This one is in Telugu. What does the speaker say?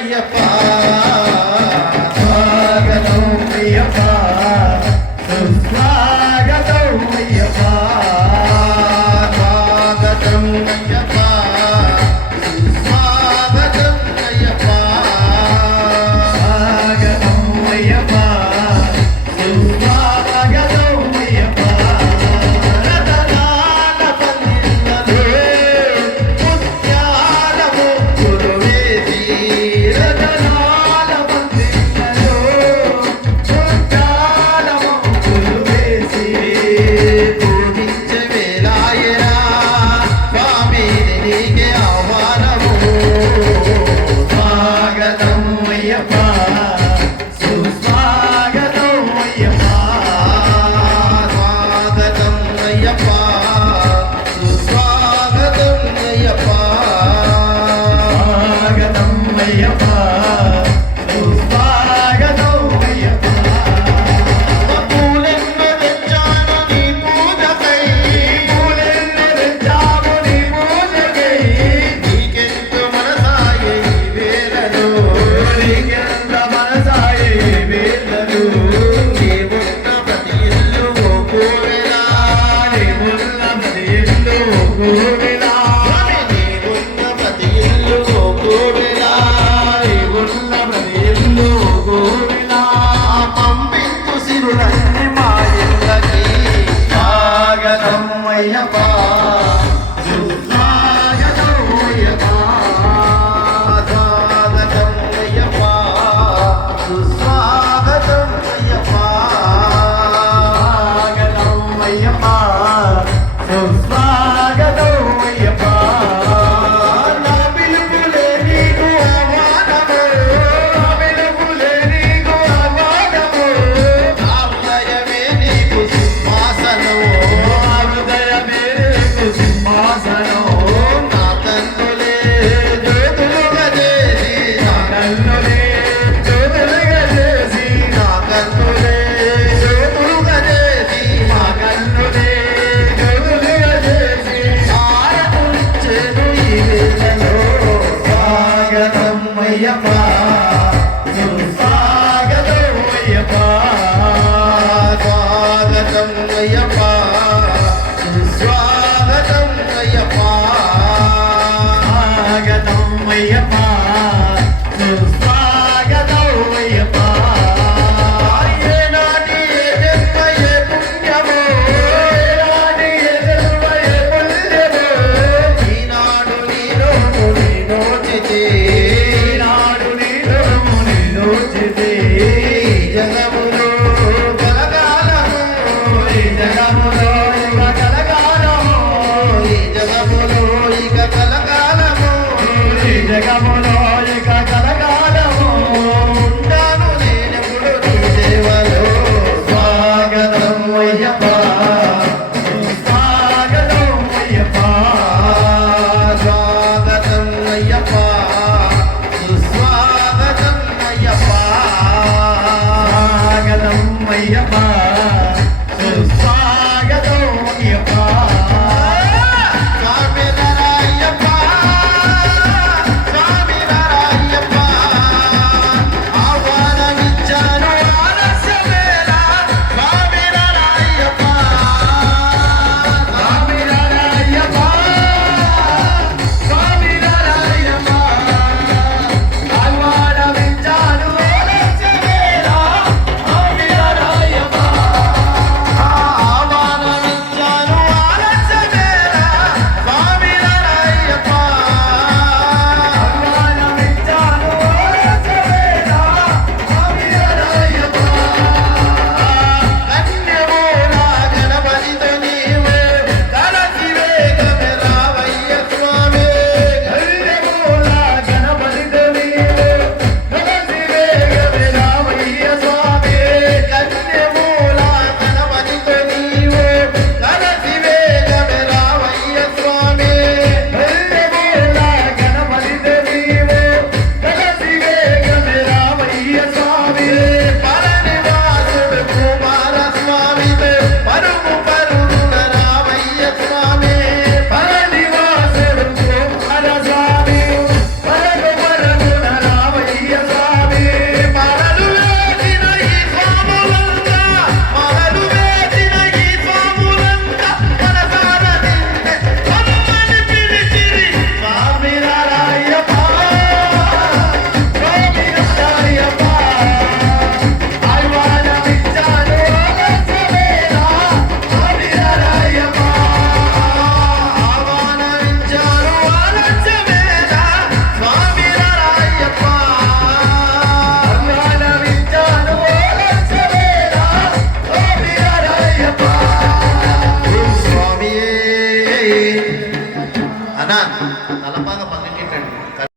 అయ్యప్ప స్వాగతం అయ్యప్ప సుస్వాగతం అయ్యప్ప స్వాగతం అయ్యప్ప సుస్వాగతం అయ్యప్ప స్వాగతం అయ్యప్ప సుస్వాగతం అయ్యప్ప రతనాల పందిళ్ళలో ముత్యాల ముగ్గులు వేసి రతనాల పందిళ్ళలో ముత్యాల ముగ్గులు వేసి పూజించే వేళాయరా స్వామి నీకే ఆహ్వానము స్వాగతం అయ్యప్ప సుస్వాగతం అయ్యప్ప స్వాగతం అయ్యప్ప సుస్వాగతం అయ్యప్ప స్వాగతం అయ్యప్ప సుస్వాగతం అయ్యప్ప పూలెన్నో తెచ్చాను నీ పూజకై పూలెన్నో తెచ్చాము నీ పూజకై నీకెంతో మనసాయే ఈ వేళలో నీకెంత మనసాయే ఈ వేళలో నీవున్న ప్రతి ఇల్లు ఓ కోవెల నీవున్న ప్రతి ఇల్లు ఓ కోవెల నీవున్న ప్రతి ఇల్లు ఓ కోవెల నీవున్న ప్రతి ఇల్లు ఓ కోవెల పంపించు సిరులన్నీ మా ఇళ్ళకి స్వాగతం అయ్యప్ప సుస్వాగతం అయ్యప్ప స్వాగతం అయ్యప్ప సుస్వాగతం అయ్యప్ప స్వాగతం అయ్యప్ప సుస్వాగతం